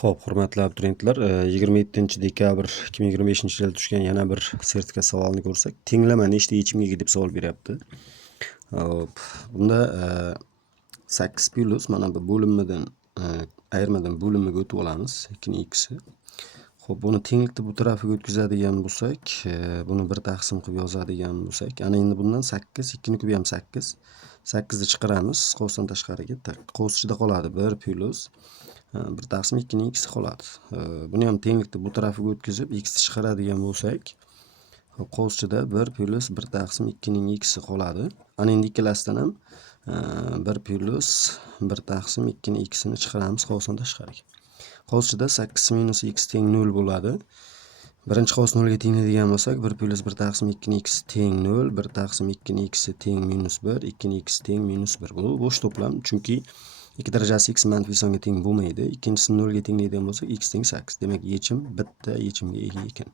Xo'p, hurmatli abituriyentlar, 27 dekabr 2025-yilda tushgan yana bir sertifikat savolini ko'rsak, tenglama nechta yechimga ega deb savol beryapti. Hop, bunda 8 plus mana bu bo'linmadan ayirmadan bo'linmaga o'tib olamiz. 2 x'i. Xo'p, buni tenglikni bu tarafiga o'tkazadigan bo'lsak, buni bir taqsim qilib yozadigan bo'lsak, ana endi bundan 8, 2 ni kubi ham 8. 8 ni chiqaramiz, qovusdan tashqariga. Qovus ichida qoladi 1 plus bir taqsim 2 ning x'i qoladi. Buni ham tenglikni bu tarafiga o'tkazib x ni chiqaradigan bo'lsak, qovus ichida 1 plus 1 taqsim 2 ning x'i qoladi. Ana endi ikkalasidan ham 1 plus 1 taqsim 2 ning x'ini chiqaramiz qovusdan tashqariga. Qovus ichida 8 minus x teng 0 bo'ladi. Birinchi qovus 0 ga tenglaydigan bo'lsak, 1 plus 1 taqsim 2 ning x'i teng 0, 1 taqsim 2 ning x'i teng minus 1, 2 ning x'i teng minus 1. Bu bo'sh to'plam, chunki 2 darajasi x manfiy songa teng bo'lmaydi. Ikkinchisi 0 ga tenglaydigan bo'lsak, x teng 8. Demak, yechim bitta yechimga ega ekan.